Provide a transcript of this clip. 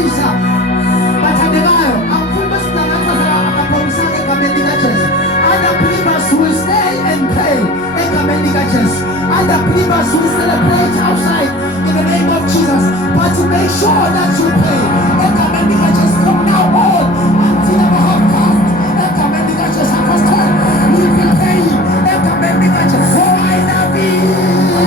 Batandegayo, ang fullness na nasa sa akapawisan ng Kamendikaches. And the believers will stay and pray in Kamendikaches. And the believers will celebrate outside in the name of Jesus. But to make sure that you pray in Kamendikaches from now on until the have come. In Kamendikaches, Apostle, we will pray in Kamendikaches. For I love you.